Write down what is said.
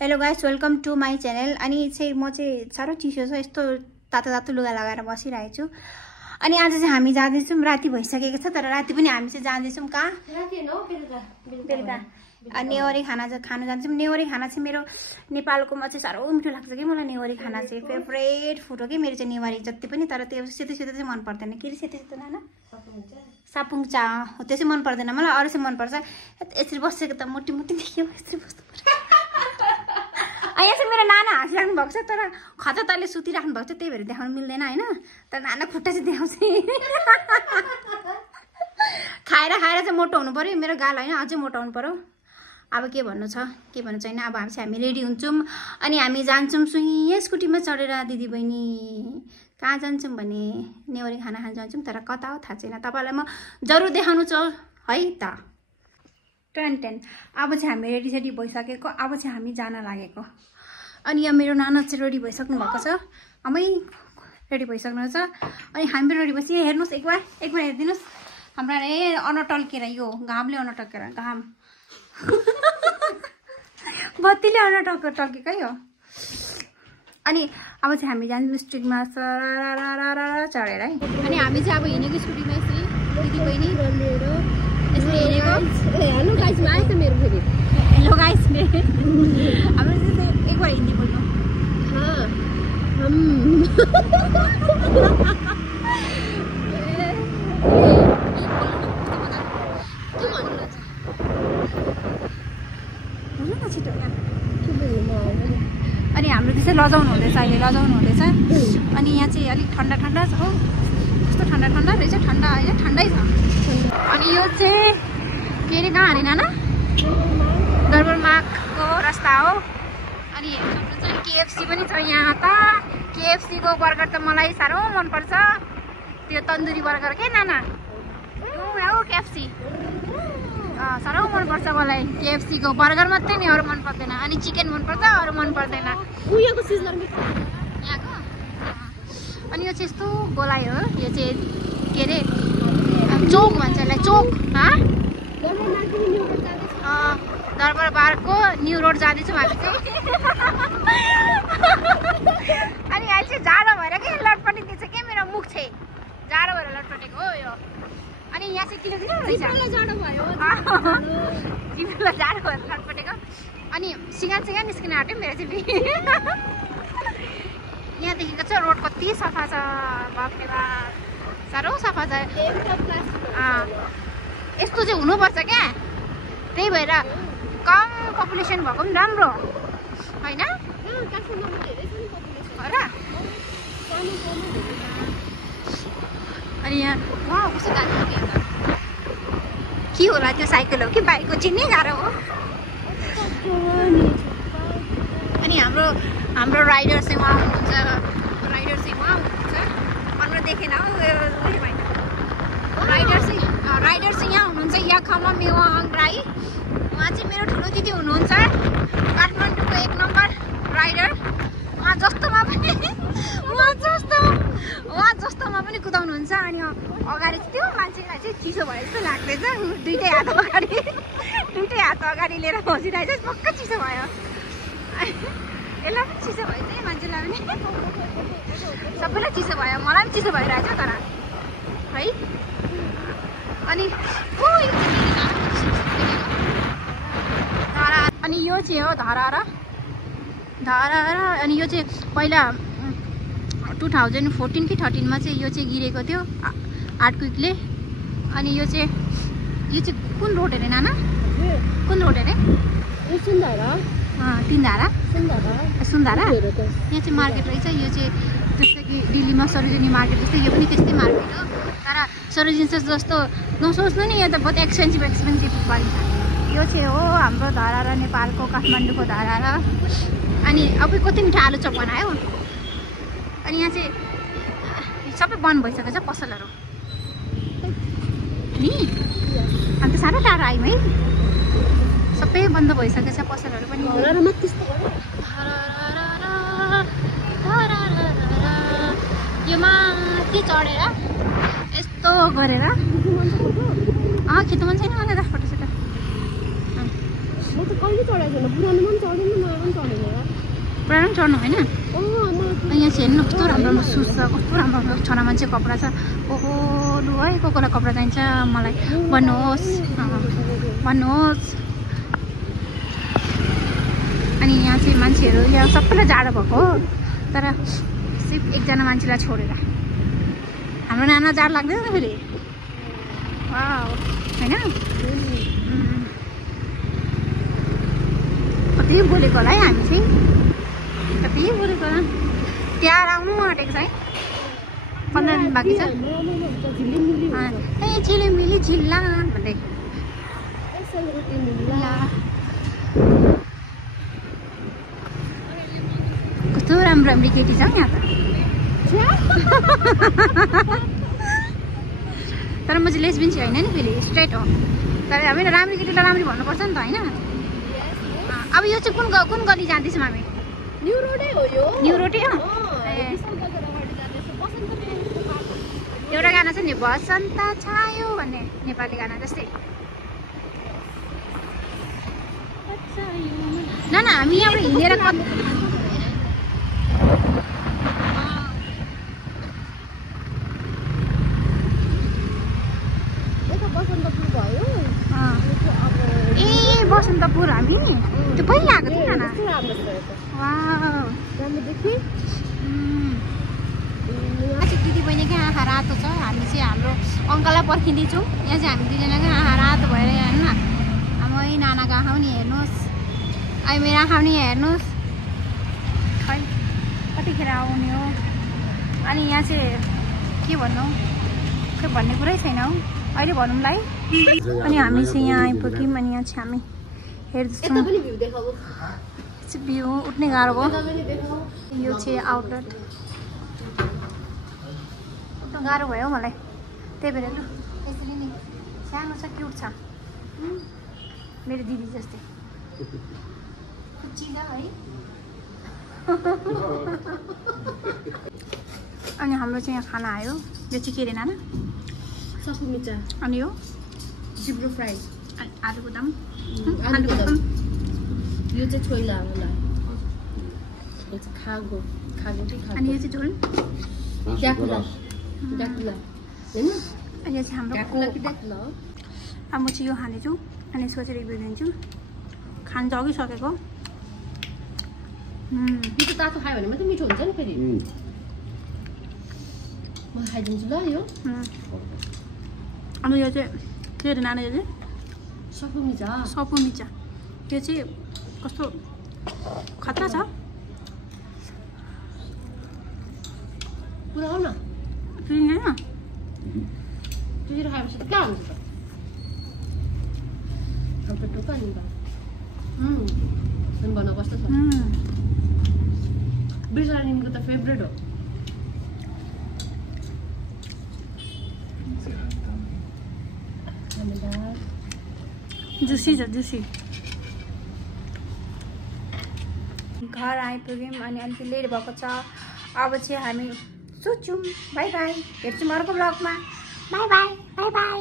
Hello guys, welcome to my channel. अनि चाहिँ म चाहिँ साह्रो चिसो छ, यस्तो तातो तातो लुगा लगाएर बसिरहेको छु। अनि आज चाहिँ हामी जाँदैछौँ, राति भइसकेको छ तर राति पनि हामी चाहिँ जाँदैछौँ कहाँ? बेलुका नेवारी खाना खानु जान्छौँ। नेवारी खाना चाहिँ मेरो नेपालकोमा चाहिँ साह्रो मिठो लाग्छ कि मलाई। नेवारी खाना चाहिँ फेभरेट फुड हो कि मेरो चाहिँ नेवारी जति पनि। तर त्यो सेतो सेतो चाहिँ मन पर्दैन। के सेतो सेतो नाना? सापुङ्चा हो, त्यो चाहिँ मन पर्दैन मलाई। अरू चाहिँ मनपर्छ। यसरी बसेको त मोटी मोटी देखियो, यसरी बस्नु पर्छ। यहाँ चाहिँ मेरो नाना हाँसिराख्नु भएको छ तर खचताले सुतिराख्नु भएको छ, त्यही भएर देखाउनु मिल्दैन होइन। तर नाना खुट्टा चाहिँ देखाउँछ। खाएर खाएर चाहिँ मोटो हुनु पर्यो मेरो गाल होइन, अझै मोटो हुनु पर्यो। अब के भन्नु छ के भन्नु छैन। अब हामी रेडी हुन्छौँ अनि हामी जान्छौँ सुई स्कुटीमा चढेर। दिदीबहिनी कहाँ जान्छौँ भने नेवारी खाना खान जान्छौँ, तर कता हो थाहा छैन। तपाईँलाई म जरुर देखाउनु छ है त। टेन अब चाहिँ हामी रेडी सेडी भइसकेको, अब चाहिँ हामी जान लागेको। अनि यहाँ मेरो नाना चाहिँ रेडी भइसक्नु भएको छ, आमै रेडी भइसक्नु छ। अनि हामी पनि रेडी भइसक्यो। हेर्नुहोस् एक बार हेरिदिनुहोस् हाम्रो अनुहार टल्केर, यो घामले अनुहार टल्केर, घाम बत्तीले अनुहार टल्केकै हो। अनि अब चाहिँ हामी जान्छौँ स्ट्रिटमा चढेर है। अनि हामी चाहिँ अब हिँडेको स्कुटीमा यसरी दिदीबहिनी यसरी हेरेको। हेलो गाइस आएछ मेरो फेरि। हेलो गाइस हाम्रो एक बार हिन्दी बोल्नु। छिटो अनि हाम्रो त्यसै लजाउनु हुँदैछ, अहिले लजाउनु हुँदैछ। अनि यहाँ चाहिँ अलिक ठन्डा ठन्डा छ हो, कस्तो ठन्डा ठन्डा रहेछ। ठन्डा अहिले ठन्डै छ। अनि यो चाहिँ के अरे कहाँ अरे नाना? दरबारमागको रास्ता हो। अनि हेर्नु सक्नुहुन्छ केएफसी पनि छ यहाँ त। केएफसीको बर्गर त मलाई साह्रो मनपर्छ, त्यो तन्दुरी बर्गर के नाना? हो केएफसी साह्रो मनपर्छ मलाई। केएफसीको बर्गर मात्रै नि, अरू मन पर्दैन। अनि चिकन मनपर्छ, अरू मन पर्दैन। यहाँको अनि यो चाहिँ यस्तो गोलाइ हो। यो चाहिँ के अरे चोक भन्छ यसलाई, चोक। दरबारबारको न्यू रोड जाँदैछौँ हामी चाहिँ। अनि यहाँ चाहिँ जाडो भएर के लटपटी दिन्छ के मेरो मुख चाहिँ जाडो भएर लटपटेको हो यो। अनि यहाँ चाहिँ किन जाडो भयो, जिब्रोलाई जाडो भएर लटपटेको। अनि सिँगान निस्किन आँट्यो मेरो चाहिँ। यहाँदेखिको चाहिँ रोड कति सफा छ, बाफ्रे बाफ साह्रो सफा छ। यस्तो चाहिँ हुनुपर्छ क्या, त्यही भएर कम पपुलेसन भएको पनि राम्रो होइन र। अनि यहाँ कस्तो गाडी के होला, त्यो साइकल हो कि बाइक हो चिन्नै गाह्रो हो। अनि हाम्रो राइडर चाहिँ उहाँ हुनुहुन्छ, अनुहार देखेन हौ राइडर चाहिँ यहाँ हुनुहुन्छ, याखमा मेवाङ राई। उहाँ चाहिँ मेरो ठुलो दिदी हुनुहुन्छ, काठमाडौँको 1 नम्बर राइडर। उहाँ जस्तोमा पनि कुदाउनुहुन्छ। अनि अगाडि त्यो मान्छेलाई चाहिँ चिसो भए जस्तो लाग्दैछ। दुइटै हात अगाडि लिएर बसिरहेछ, पक्क चिसो भयो। यसलाई पनि चिसो भएछ है, मान्छेलाई पनि सबैलाई चिसो भयो, मलाई पनि चिसो भइरहेछ तर है। अनि अनि यो चाहिँ हो धरारा। अनि यो चाहिँ पहिला 2014 कि 13मा चाहिँ यो चाहिँ गिरेको थियो आर्टक्विकले। अनि यो चाहिँ कुन रोड अरे नाना? कुन रोड अरे? सुन्धारा। यहाँ चाहिँ मार्केट रहेछ। यो चाहिँ जस्तो कि दिल्लीमा सरोजिनी मार्केट जस्तो यो पनि त्यस्तै मार्केट हो। तर सरोजिनी जस्तो नसोच्नु नि, यो त बहुत एक्सपेन्सिभ परिन्छ। यो चाहिँ हो हाम्रो धरारा, नेपालको काठमाडौँको धरारा। अनि अब कति मिठो आलुचप बनायो। अनि यहाँ चाहिँ सबै बन्द भइसकेको छ पसलहरू नि। अन्त साह्रो टाढो आयौँ है, सबै बन्द भइसकेको छ पसलहरू पनि। यो माथि चढेर यस्तो गरेर खिच्नु मन छैन मलाई त फोटोसोटो। कहिले चढाएको छैन, पुरानोमा पनि चढेन, नयाँमा पनि चढेन र। पुरानो पनि चढ्नु होइन? यहाँ चाहिँ हेर्नु कस्तो राम्रो राम्रो सुज छ, कस्तो राम्रो राम्रो छोरा मान्छे कपडा छ। ओहो लु है, को कोलाई कपडा चाहिन्छ मलाई भन्नुहोस् भन्नुहोस्। अनि यहाँ चाहिँ मान्छेहरू यहाँ सबैलाई जाडो भएको हो, तर सिर्फ एकजना मान्छेलाई छोडेर। हाम्रो नाना जाडो लाग्दैन त फेरि, वाउ होइन? कति बोलेको होला है हामी चाहिँ, कति बोलेको होला। तिहार आउनु आँटेको छ है, 15 दिन बाँकी छ। ए झिलिमिली झिल्ला भन्दै कस्तो राम्रो राम्रो केटी छ यहाँ त। तर म चाहिँ लेस्बियन चाहिँ होइन नि, फेरि स्ट्रेट हो। तर हामी राम्रो केटीलाई राम्रो भन्नुपर्छ नि त होइन? अब यो चाहिँ कुन गली जाँदैछौँ हामी? न्यू रोडै हो यो। न्यू रोडै हो? एउटा गाना छ नि, बसन्त छायो भन्ने, नेपाली गाना जस्तै। न हामी यहाँबाट हिँडेर ए बसन्तपुर हामी त्यो पहिला आएको थियो नाना। दिदी बहिनीकै आँखा रातो छ, हामी चाहिँ हाम्रो अङ्कललाई पर्खिँदैछौँ। यहाँ चाहिँ हामी दुईजनाकै आँखा रातो भएर हेर्नु न। अब नानाको आँखा पनि हेर्नुहोस्, अहिले मेरो आँखा पनि हेर्नुहोस्, खै कतिखेर आउने हो। अनि यहाँ चाहिँ के भन्नु, खै भन्ने कुरै छैन हौ अहिले भनौँलाई। अनि हामी चाहिँ यहाँ आइपुग्यौँ, अनि यहाँ चाहिँ हामी हेर्दैछौँ। भ्यू उठ्ने गाह्रो भयो। यो चाहिँ आउटलेट उठ्नु गाह्रो भयो मलाई, त्यही भएर लु यसरी नै सानो छ, क्युट छ, मेरो दिदी जस्तै चिजा है। अनि हाम्रो चाहिँ यहाँ खाना आयो, यो चाहिँ के अरे नाना? सफु मिर्चा। अनि यो जिब्रो फ्राई, आलुको दम, आलुको दम। यो चाहिँ छोइला होला, यो चाहिँ खागो खागो कि खागो। अनि यो चाहिँ झोल डाकुला डाकुला हैन? अनि यो चाहिँ हाम्रो डाकुला कि डाकुला हो? अब म चाहिँ यो खानेछु, अनि यसको चाहिँ रिभ्यू दिन्छु। खान त अघि सकेको। यो त तातो खायो भने मात्रै मिठो हुन्छ नि फेरि। म खाइदिन्छु ल यो। अनि यो चाहिँ के अरे नाना? यो चाहिँ सफु मिर्चा। सफु मिर्चा, यो चाहिँ कस्तो खतरा छ। पुरा हो न होइन त्यतिखेर खाएपछि त कहाँ हुन्छ त? हाम्रो टोका नि त भन कस्तो छ। बिर्सानिको त फेभरेट हो। जुसी छ, जुसी। घर आइपुग्यौँ अनि अलिकति लेट भएको छ। अब चाहिँ हामी सुत्छौँ। बाई बाई, भेट्छौँ अर्को ब्लगमा। Bye bye bye by.